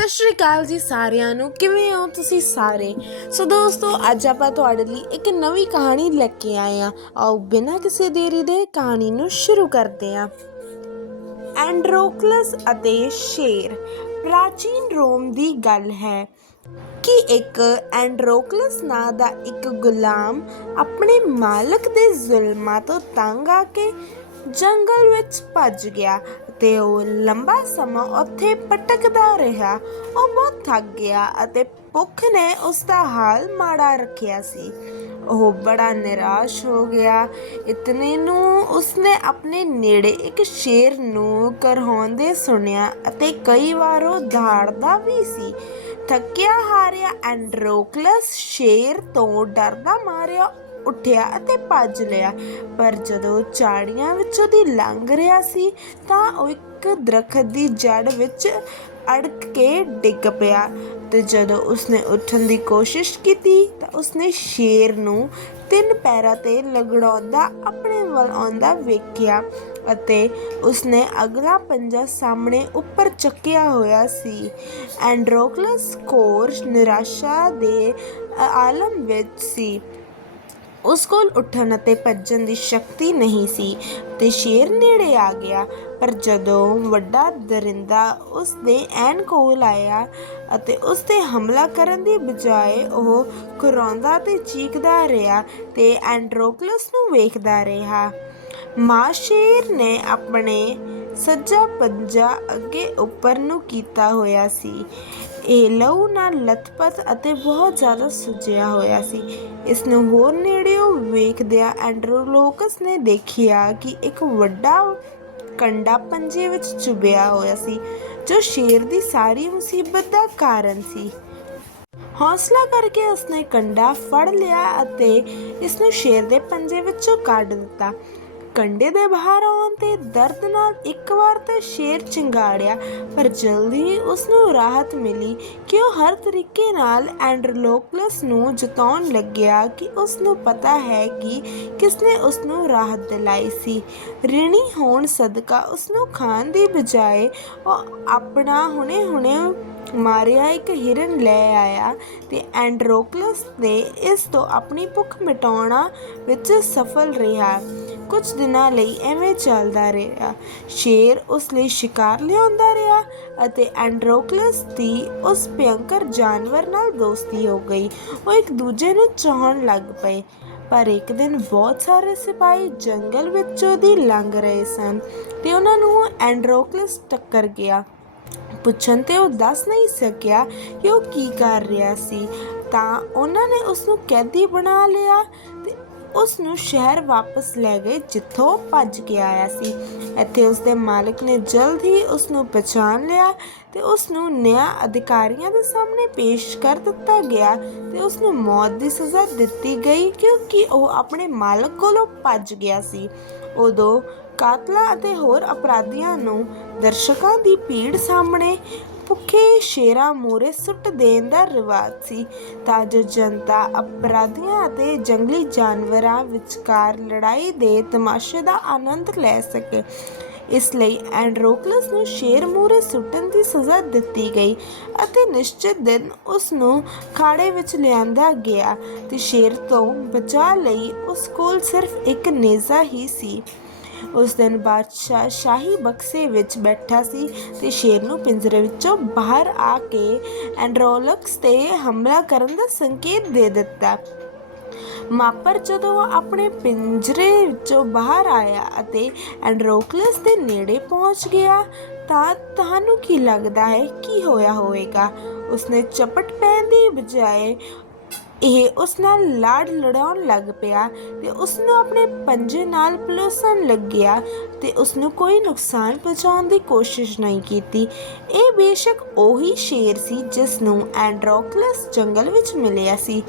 ਸਤਿ ਸ਼੍ਰੀ ਅਕਾਲ ਜੀ ਸਾਰਿਆਂ ਨੂੰ। ਕਿਵੇਂ ਹੋ ਤੁਸੀਂ ਸਾਰੇ? ਸੋ ਦੋਸਤੋ, ਅੱਜ ਆਪਾਂ ਤੁਹਾਡੇ ਲਈ ਇੱਕ ਨਵੀਂ ਕਹਾਣੀ ਲੈ ਕੇ ਆਏ ਆ ਆਓ, ਬਿਨਾਂ ਕਿਸੇ ਦੇਰੀ ਦੇ ਕਹਾਣੀ ਨੂੰ ਸ਼ੁਰੂ ਕਰਦੇ ਹਾਂ। ਐਂਡਰੋਕਲਸ ਅਤੇ ਸ਼ੇਰ। ਪ੍ਰਾਚੀਨ ਰੋਮ ਦੀ ਗੱਲ ਹੈ ਕਿ ਇੱਕ ਐਂਡਰੋਕਲਸ ਨਾਂ ਦਾ ਇੱਕ ਗੁਲਾਮ ਆਪਣੇ ਮਾਲਕ ਦੇ ਜ਼ੁਲਮਾਂ ਤੋਂ ਤੰਗ ਆ ਕੇ ਜੰਗਲ ਵਿੱਚ ਭੱਜ ਗਿਆ। ਤੇ ਉਹ ਲੰਬਾ ਸਮਾਂ ਉੱਥੇ ਪਟਕਦਾ ਰਿਹਾ। ਉਹ ਬਹੁਤ ਥੱਕ ਗਿਆ ਅਤੇ ਭੁੱਖ ਨੇ ਉਸ ਦਾ ਹਾਲ ਮਾੜਾ ਰੱਖਿਆ ਸੀ। ਉਹ ਬੜਾ ਨਿਰਾਸ਼ ਹੋ ਗਿਆ। ਇਤਨੇ ਨੂੰ ਉਸਨੇ ਆਪਣੇ ਨੇੜੇ ਇੱਕ ਸ਼ੇਰ ਨੂੰ ਕਰਹਾਉਂਦੇ ਸੁਣਿਆ ਅਤੇ ਕਈ ਵਾਰ ਉਹ ਦਹਾੜਦਾ ਵੀ ਸੀ। ਥੱਕਿਆ ਹਾਰਿਆ ਐਂਡਰੋਕਲਸ ਸ਼ੇਰ ਤੋਂ ਡਰਦਾ ਮਾਰਿਆ ਉੱਠਿਆ ਅਤੇ ਭੱਜ ਲਿਆ। ਪਰ ਜਦੋਂ ਝਾੜੀਆਂ ਵਿੱਚੋਂ ਦੀ ਲੰਘ ਰਿਹਾ ਸੀ, ਤਾਂ ਉਹ ਇੱਕ ਦਰਖਤ ਦੀ ਜੜ ਵਿੱਚ ਅੜਕ ਕੇ ਡਿੱਗ ਪਿਆ। ਤੇ ਜਦੋਂ ਉਸਨੇ ਉੱਠਣ ਦੀ ਕੋਸ਼ਿਸ਼ ਕੀਤੀ, ਤਾਂ ਉਸਨੇ ਸ਼ੇਰ ਨੂੰ ਤਿੰਨ ਪੈਰਾਂ ਤੇ ਲਗੜਾਉਂਦਾ ਆਪਣੇ ਵੱਲ ਆਉਂਦਾ ਵੇਖਿਆ ਅਤੇ ਉਸਨੇ ਅਗਲਾ ਪੰਜਾ ਸਾਹਮਣੇ ਉੱਪਰ ਚੱਕਿਆ ਹੋਇਆ ਸੀ। ਐਂਡਰੋਕਲਸ ਕੋਰਸ ਨਿਰਾਸ਼ਾ ਦੇ ਆਲਮ ਵਿੱਚ ਸੀ। ਉਸ ਕੋਲ ਉੱਠਣ ਅਤੇ ਭੱਜਣ ਦੀ ਸ਼ਕਤੀ ਨਹੀਂ ਸੀ। ਤੇ ਸ਼ੇਰ ਨੇੜੇ ਆ ਗਿਆ, ਪਰ ਜਦੋਂ ਵੱਡਾ ਦਰਿੰਦਾ ਉਸ ਦੇ ਐਨ ਕੋਲ ਆਇਆ ਅਤੇ ਉਸ ਤੇ ਹਮਲਾ ਕਰਨ ਦੀ ਬਜਾਏ ਉਹ ਕੁਰਾਉਂਦਾ ਤੇ ਚੀਕਦਾ ਰਿਹਾ ਤੇ ਐਂਡਰੋਕਲਸ ਨੂੰ ਵੇਖਦਾ ਰਿਹਾ। ਮਾਂ ਸ਼ੇਰ ਨੇ ਆਪਣੇ ਸੱਜਾ ਪੰਜਾ ਅੱਗੇ ਉੱਪਰ ਨੂੰ ਕੀਤਾ ਹੋਇਆ ਸੀ। ਇਹ ਲਹੂ ਨਾਲ ਲਥਪਥ ਅਤੇ ਬਹੁਤ ਜ਼ਿਆਦਾ ਸੁੱਜਿਆ ਹੋਇਆ ਸੀ। ਇਸ ਨੂੰ ਹੋਰ ਨੇੜਿਓਂ ਵੇਖਦਿਆਂ ਐਂਡਰੋਲੋਕਸ ਨੇ ਦੇਖਿਆ ਕਿ ਇੱਕ ਵੱਡਾ ਕੰਡਾ ਪੰਜੇ ਵਿੱਚ ਚੁਬਿਆ ਹੋਇਆ ਸੀ, ਜੋ ਸ਼ੇਰ ਦੀ ਸਾਰੀ ਮੁਸੀਬਤ ਦਾ ਕਾਰਨ ਸੀ। ਹੌਸਲਾ ਕਰਕੇ ਉਸਨੇ ਕੰਡਾ ਫੜ ਲਿਆ ਅਤੇ ਇਸ ਨੂੰ ਸ਼ੇਰ ਦੇ ਪੰਜੇ ਵਿੱਚੋਂ ਕੱਢ ਦਿੱਤਾ। ਕੰਡੇ ਦੇ ਬਾਹਰ ਆਉਣ ਤੇ ਦਰਦ ਨਾਲ ਇੱਕ ਵਾਰ ਤਾਂ ਸ਼ੇਰ ਚਿੰਗਾੜਿਆ, ਪਰ ਜਲਦੀ ਹੀ ਉਸ ਨੂੰ ਰਾਹਤ ਮਿਲੀ ਕਿ ਉਹ ਹਰ ਤਰੀਕੇ ਨਾਲ ਐਂਡਰਲੋਕਲਸ ਨੂੰ ਜਤਾਉਣ ਲੱਗਿਆ ਕਿ ਉਸ ਨੂੰ ਪਤਾ ਹੈ ਕਿ ਕਿਸਨੇ ਉਸ ਨੂੰ ਰਾਹਤ ਦਿਲਾਈ ਸੀ। ਰਿਣੀ ਹੋਣ ਸਦਕਾ ਉਸ ਨੂੰ ਖਾਣ ਦੀ ਬਜਾਏ ਉਹ ਆਪਣਾ ਹੁਣੇ-ਹੁਣੇ ਮਾਰਿਆ ਇੱਕ ਹਿਰਨ ਲੈ ਆਇਆ ਤੇ ਐਂਡਰੋਕਲਸ ਨੇ ਇਸ ਤੋਂ ਆਪਣੀ ਭੁੱਖ ਮਿਟਾਉਣਾ ਵਿੱਚ ਸਫਲ ਰਿਹਾ। ਕੁਝ ਦਿਨਾਂ ਲਈ ਐਵੇਂ ਚੱਲਦਾ ਰਿਹਾ। ਸ਼ੇਰ ਉਸ ਲਈ ਸ਼ਿਕਾਰ ਲਿਆਉਂਦਾ ਰਿਹਾ ਅਤੇ ਐਂਡਰੋਕਲਸ ਦੀ ਉਸ ਭਿਅੰਕਰ ਜਾਨਵਰ ਨਾਲ ਦੋਸਤੀ ਹੋ ਗਈ। ਉਹ ਇੱਕ ਦੂਜੇ ਨੂੰ ਚਾਹਣ ਲੱਗ ਪਏ, ਪਰ ਇੱਕ ਦਿਨ ਬਹੁਤ ਸਾਰੇ ਸਿਪਾਹੀ ਜੰਗਲ ਵਿੱਚੋਂ ਦੀ ਲੰਘ ਰਹੇ ਸਨ ਤੇ ਉਹਨਾਂ ਨੂੰ ਐਂਡਰੋਕਲਸ ਟੱਕਰ ਗਿਆ। ਪੁੱਛਣ ਤੇ ਉਹ ਦੱਸ ਨਹੀਂ ਸਕਿਆ ਕਿ ਉਹ ਕੀ ਕਰ ਰਿਹਾ ਸੀ, ਤਾਂ ਉਹਨਾਂ ਨੇ ਉਸ ਨੂੰ ਕੈਦੀ ਬਣਾ ਲਿਆ ਉਸ ਨੂੰ ਸ਼ਹਿਰ ਵਾਪਸ ਲੈ ਗਏ, ਜਿੱਥੋਂ ਭੱਜ ਕੇ ਆਇਆ ਸੀ। ਇੱਥੇ ਉਸ ਦੇ ਮਾਲਕ ਨੇ ਜਲਦ ਹੀ ਉਸ ਨੂੰ ਪਛਾਣ ਲਿਆ ਤੇ ਉਸ ਨੂੰ ਨਿਆਂ ਅਧਿਕਾਰੀਆਂ ਦੇ ਸਾਹਮਣੇ ਪੇਸ਼ ਕਰ ਦਿੱਤਾ ਗਿਆ ਤੇ ਉਸ ਨੂੰ ਮੌਤ ਦੀ ਸਜ਼ਾ ਦਿੱਤੀ ਗਈ ਕਿਉਂਕਿ ਉਹ ਆਪਣੇ ਮਾਲਕ ਕੋਲੋਂ ਭੱਜ ਗਿਆ ਸੀ। ਉਦੋਂ ਕਾਤਲਾਂ ਅਤੇ ਹੋਰ ਅਪਰਾਧੀਆਂ ਨੂੰ ਦਰਸ਼ਕਾਂ ਦੀ ਭੀੜ ਸਾਹਮਣੇ ਭੁੱਖੇ ਸ਼ੇਰਾਂ ਮੂਹਰੇ ਸੁੱਟ ਦੇਣ ਦਾ ਰਿਵਾਜ ਸੀ। ਤਾਂ ਜੋ ਜਨਤਾ, ਅਪਰਾਧੀਆਂ ਅਤੇ ਜੰਗਲੀ ਜਾਨਵਰਾਂ ਵਿਚਕਾਰ ਲੜਾਈ ਦੇ ਤਮਾਸ਼ੇ ਦਾ ਆਨੰਦ ਲੈ ਸਕੇ। ਇਸ ਲਈ ਐਂਡਰੋਕਲਸ ਨੂੰ ਸ਼ੇਰ ਮੂਹਰੇ ਸੁੱਟਣ ਦੀ ਸਜ਼ਾ ਦਿੱਤੀ ਗਈ ਅਤੇ ਨਿਸ਼ਚਿਤ ਦਿਨ ਉਸ ਨੂੰ ਖਾੜੇ ਵਿੱਚ ਲਿਆਂਦਾ ਗਿਆ। ਤੇ ਸ਼ੇਰ ਤੋਂ ਬਚਾ ਲਈ ਉਸ ਕੋਲ ਸਿਰਫ ਇੱਕ ਨੇਜ਼ਾ ਹੀ ਸੀ। ਉਸ ਦਿਨ ਬਾਦਸ਼ਾਹ ਸ਼ਾਹੀ ਬਕਸੇ ਵਿੱਚ ਬੈਠਾ ਸੀ ਤੇ ਸ਼ੇਰ ਨੂੰ ਪਿੰਜਰੇ ਵਿੱਚੋਂ ਬਾਹਰ ਆ ਕੇ ਐਂਡਰੋਲਕਸ ਤੇ ਹਮਲਾ ਕਰਨ ਦਾ ਸੰਕੇਤ ਦੇ ਦਿੱਤਾ। ਮਾਪਰ ਜਦੋਂ ਉਹ ਆਪਣੇ ਪਿੰਜਰੇ ਵਿੱਚੋਂ ਬਾਹਰ ਆਇਆ ਅਤੇ ਐਂਡਰੋਕਲਸ ਦੇ ਨੇੜੇ ਪਹੁੰਚ ਗਿਆ, ਤਾਂ ਤੁਹਾਨੂੰ ਕੀ ਲੱਗਦਾ ਹੈ, ਕੀ ਹੋਇਆ ਹੋਵੇਗਾ? ਉਸਨੇ ਚਪਟ ਪੈਣ ਦੀ ਬਜਾਏ ਇਹ ਉਸ ਨਾਲ ਲਾੜ ਲੜਾਉਣ ਲੱਗ ਪਿਆ ਤੇ ਉਸ ਨੂੰ ਆਪਣੇ ਪੰਜੇ ਨਾਲ ਪਲੋਸਣ ਲੱਗਿਆ ਤੇ ਉਸ ਨੂੰ ਕੋਈ ਨੁਕਸਾਨ ਪਹੁੰਚਾਉਣ ਦੀ ਕੋਸ਼ਿਸ਼ ਨਹੀਂ ਕੀਤੀ। ਇਹ ਬੇਸ਼ੱਕ ਉਹੀ ਸ਼ੇਰ ਸੀ ਜਿਸ ਨੂੰ ਐਂਡਰੋਕਲਸ ਜੰਗਲ ਵਿੱਚ ਮਿਲਿਆ ਸੀ।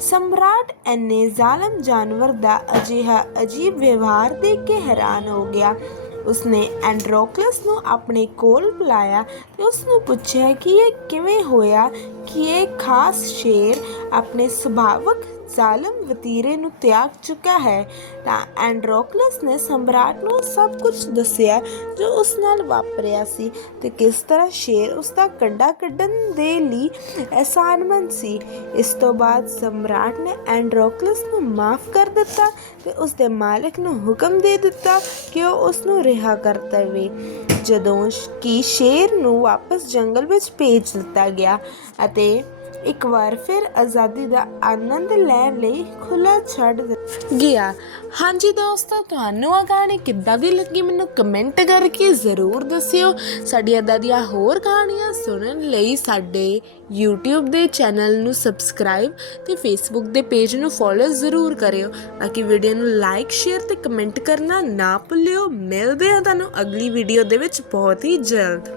ਸਮਰਾਟ ਐਨੇ ਜ਼ਾਲਮ ਜਾਨਵਰ ਦਾ ਅਜਿਹਾ ਅਜੀਬ ਵਿਵਹਾਰ ਦੇਖ ਕੇ ਹੈਰਾਨ ਹੋ ਗਿਆ। ਉਸਨੇ ਐਂਡਰੋਕਲਸ ਨੂੰ ਆਪਣੇ ਕੋਲ ਬੁਲਾਇਆ ਤੇ ਉਸ ਨੂੰ ਪੁੱਛਿਆ ਕਿ ਇਹ ਕਿਵੇਂ ਹੋਇਆ ਕਿ ਇਹ ਖਾਸ ਸ਼ੇਰ ਆਪਣੇ ਸੁਭਾਵਕ ਜ਼ਾਲਮ ਵਤੀਰੇ ਨੂੰ ਤਿਆਗ ਚੁੱਕਾ ਹੈ ਤਾਂ ਐਂਡਰੋਕਲਸ ਨੇ ਸਮਰਾਟ ਨੂੰ ਸਭ ਕੁਝ ਦੱਸਿਆ ਜੋ ਉਸ ਨਾਲ ਵਾਪਰਿਆ ਸੀ ਤੇ ਕਿਸ ਤਰ੍ਹਾਂ ਸ਼ੇਰ ਉਸ ਦਾ ਕੰਡਾ ਕੱਢਣ ਦੇ ਲਈ ਅਹਿਸਾਨਮੰਦ ਸੀ। ਇਸ ਤੋਂ ਬਾਅਦ ਸਮਰਾਟ ਨੇ ਐਂਡਰੋਕਲਸ ਨੂੰ ਮਾਫ ਕਰ ਦਿੱਤਾ ਤੇ ਉਸ ਦੇ ਮਾਲਕ ਨੂੰ ਹੁਕਮ ਦੇ ਦਿੱਤਾ ਕਿ ਉਹ ਉਸ ਨੂੰ ਰਿਹਾ ਕਰ ਦੇਵੇ ਜਦੋਂ ਕਿ ਸ਼ੇਰ ਨੂੰ ਵਾਪਸ ਜੰਗਲ ਵਿੱਚ ਭੇਜ ਦਿੱਤਾ ਗਿਆ ਅਤੇ ਇੱਕ ਵਾਰ ਫਿਰ ਆਜ਼ਾਦੀ ਦਾ ਆਨੰਦ ਲੈਣ ਲਈ ਖੁੱਲਾ ਛੱਡ ਗਿਆ। ਹਾਂਜੀ ਦੋਸਤੋ, ਤੁਹਾਨੂੰ ਆ ਕਹਾਣੀ ਕਿੱਦਾਂ ਦੀ ਲੱਗੀ ਮੈਨੂੰ ਕਮੈਂਟ ਕਰਕੇ ਜ਼ਰੂਰ ਦੱਸਿਓ। ਸਾਡੀ ਏਦਾਂ ਦੀਆਂ ਹੋਰ ਕਹਾਣੀਆਂ ਸੁਣਨ ਲਈ ਸਾਡੇ YouTube ਦੇ ਚੈਨਲ ਨੂੰ ਸਬਸਕ੍ਰਾਈਬ ਤੇ Facebook ਦੇ ਪੇਜ ਨੂੰ ਫੋਲੋ ਜ਼ਰੂਰ ਕਰਿਓ ਬਾਕੀ ਵੀਡੀਓ ਨੂੰ ਲਾਈਕ ਸ਼ੇਅਰ ਤੇ ਕਮੈਂਟ ਕਰਨਾ ਨਾ ਭੁੱਲਿਓ। ਮਿਲਦੇ ਹਾਂ ਤੁਹਾਨੂੰ ਅਗਲੀ ਵੀਡੀਓ ਦੇ ਵਿੱਚ ਬਹੁਤ ਹੀ ਜਲਦ।